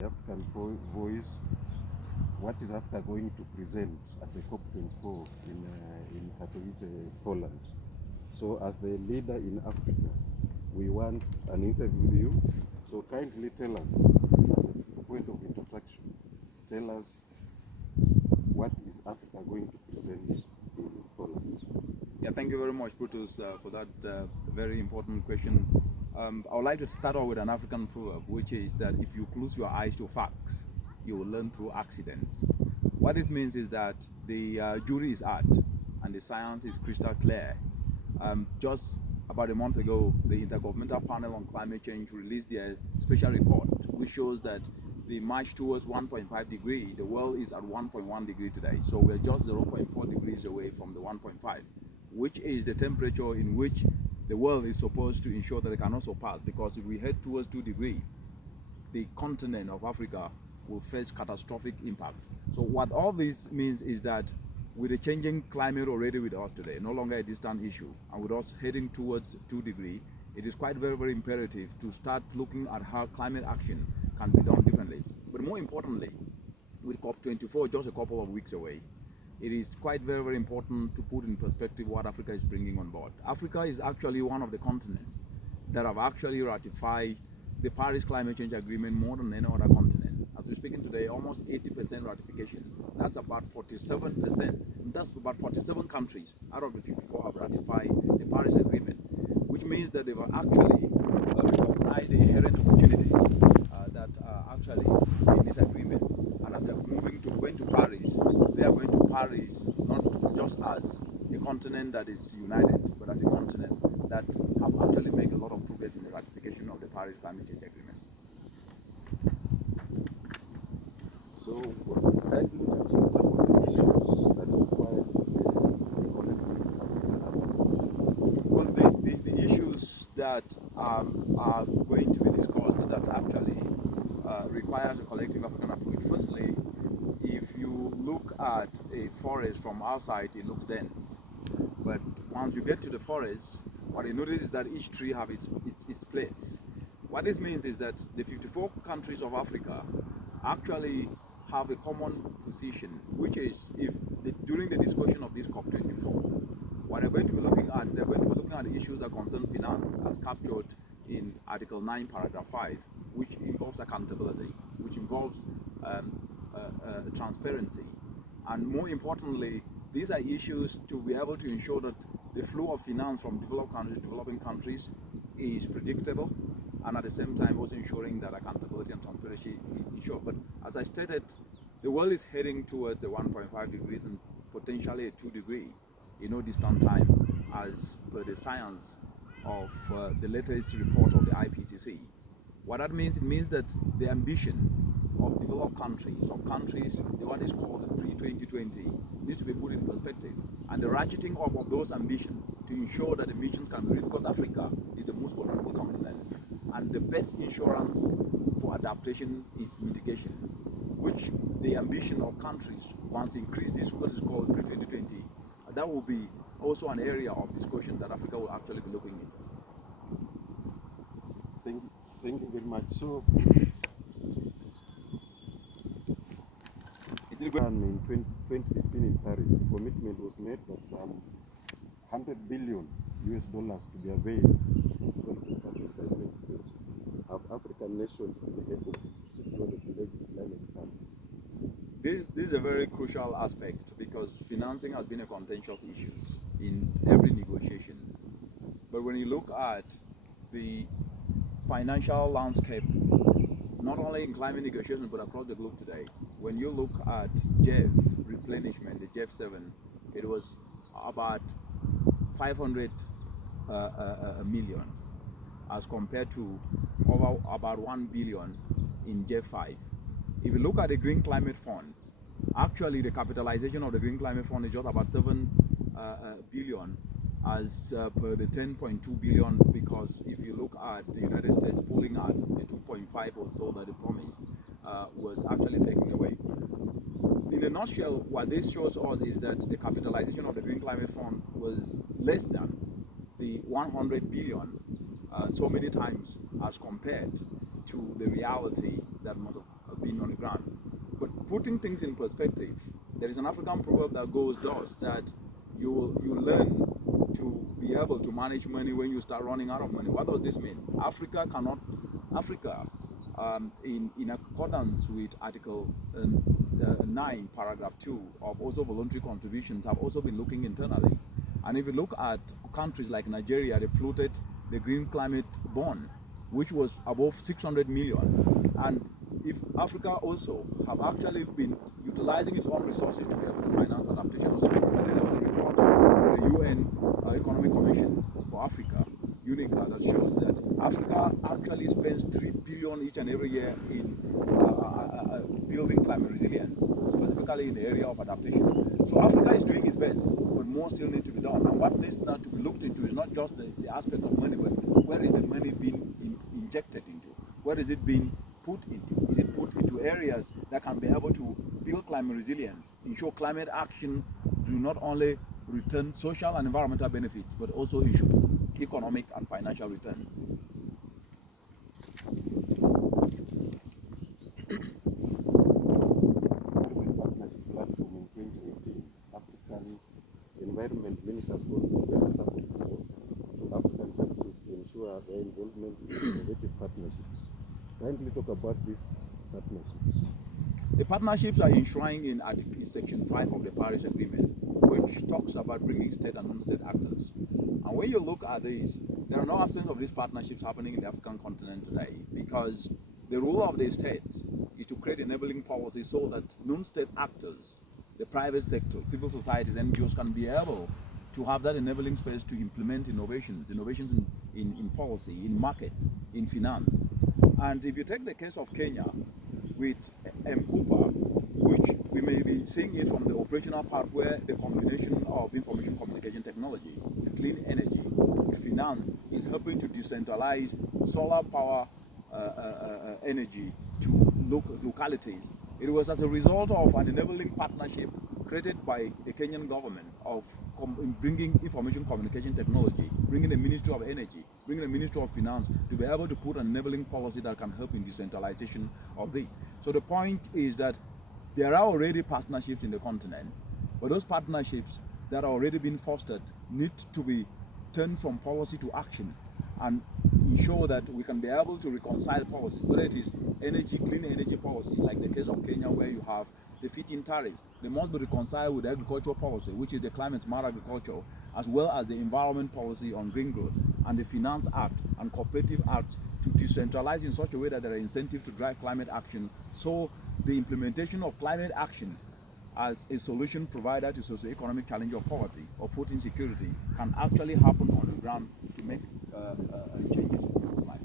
African voice. What is Africa going to present at the COP24 in Katowice, Poland? So, as the leader in Africa, we want an interview with you. So, kindly tell us, as a point of introduction, tell us what is Africa going to present in Poland? Yeah, thank you very much, Brutus, for that very important question. I would like to start off with an African proverb, which is that if you close your eyes to facts, you will learn through accidents. What this means is that the jury is out and the science is crystal clear. Just about a month ago, the Intergovernmental Panel on Climate Change released their special report, which shows that the march towards 1.5 degree, the world is at 1.1 degree today. So we're just 0.4 degrees away from the 1.5, which is the temperature in which the world is supposed to ensure that they cannot surpass, because if we head towards 2 degrees, the continent of Africa will face catastrophic impact. So what all this means is that with the changing climate already with us today, no longer a distant issue, and with us heading towards 2 degrees, it is quite very imperative to start looking at how climate action can be done differently. But more importantly, with COP24 just a couple of weeks away, it is quite very important to put in perspective what Africa is bringing on board. Africa is actually one of the continents that have actually ratified the Paris Climate Change Agreement more than any other continent. As we're speaking today, almost 80% ratification. That's about 47%. That's about 47 countries out of the 54 have ratified the Paris Agreement, which means that they've actually recognized the inherent opportunities that are actually in this agreement. And after going to Paris, they are going to Paris not just as a continent that is united, but as a continent that have actually made a lot of progress in the ratification of the Paris Climate Change Agreement. So, kindly mention some of the issues that require the collective African. Well, the issues that are going to be discussed that actually requires a collective African approach. Firstly, if you look at a forest from outside, it looks dense. But once you get to the forest, what you notice is that each tree has its place. What this means is that the 54 countries of Africa actually have a common position, which is during the discussion of this COP24, what they're going to be looking at, they're going to be looking at the issues that concern finance as captured in Article 9, Paragraph 5, which involves accountability, which involves transparency. And more importantly, these are issues to be able to ensure that the flow of finance from developed countries to developing countries is predictable, and at the same time also ensuring that accountability and transparency is ensured. But as I stated, the world is heading towards a 1.5 degrees and potentially a 2 degree in no distant time, as per the science of the latest report of the IPCC. What that means, it means that the ambition of developed countries, the one is called the pre-2020, needs to be put in perspective. And the ratcheting up of those ambitions to ensure that the missions can be reached, because Africa is the most vulnerable continent. And the best insurance for adaptation is mitigation, which the ambition of countries once increased this, what is called pre-2020, that will be also an area of discussion that Africa will actually be looking into. Thank you very much. So, in 2015 in Paris, a commitment was made that some $100 billion to be available from developing countries by 2020. Have African nations been able to secure the pledged climate funds? This is a very crucial aspect, because financing has been a contentious issue in every negotiation. But when you look at the financial landscape, not only in climate negotiations but across the globe today, when you look at JEF replenishment, the JEF 7, it was about 500 million as compared to about 1 billion in JEF 5. If you look at the Green Climate Fund, actually the capitalization of the Green Climate Fund is just about 7 billion as per the 10.2 billion, because if you look at the United States pulling out the 2.5 or so that they promised, was actually taken away. In a nutshell, what this shows us is that the capitalization of the Green Climate Fund was less than the 100 billion so many times as compared to the reality that must have been on the ground. But putting things in perspective, there is an African proverb that goes thus, that you learn to be able to manage money when you start running out of money. What does this mean? Africa, in accordance with Article 9, Paragraph 2 of also voluntary contributions, have also been looking internally. And if you look at countries like Nigeria, they floated the Green Climate Bond, which was above 600 million. And if Africa also have actually been utilizing its own resources to be able to finance adaptation also, and then there was a report from the UN Economic Commission for Africa, UNICA, that shows that Africa actually spends 3 billion each and every year in building climate resilience, specifically in the area of adaptation. So Africa is doing its best, but more still needs to be done. And what needs now to be looked into is not just the aspect of money, but where is the money being injected into? Where is it being put into? Is it put into areas that can be able to build climate resilience, ensure climate action do not only return social and environmental benefits, but also ensure economic and financial returns? Partnership platform in 2018, African environment ministers got together to African countries to ensure their involvement in innovative partnerships. Kindly talk about these partnerships. The partnerships are enshrined in Section 5 of the Paris Agreement, which talks about bringing state and non-state actors. And when you look at these, there are no absence of these partnerships happening in the African continent today, because the role of the states is to create enabling policies so that non-state actors, the private sector, civil societies, NGOs can be able to have that enabling space to implement innovations in policy, in markets, in finance. And if you take the case of Kenya with M-Kupa, which we may be seeing it from the operational part, where the combination of information communication technology, with clean energy, with finance, is helping to decentralize solar power energy to localities. It was as a result of an enabling partnership created by the Kenyan government of bringing information communication technology, bringing the Ministry of Energy, bringing the Ministry of Finance to be able to put an enabling policy that can help in decentralization of this. So the point is that there are already partnerships in the continent, but those partnerships that are already being fostered need to be turned from policy to action and ensure that we can be able to reconcile policies, whether it is energy, clean energy policy, like the case of Kenya, where you have the feed-in tariffs. They must be reconciled with the agricultural policy, which is the climate smart agriculture, as well as the environment policy on green growth, and the Finance Act and Cooperative Act, to decentralize in such a way that there are incentives to drive climate action, so the implementation of climate action as a solution provider to socio-economic challenge of poverty or food insecurity can actually happen on the ground to make changes in people's lives.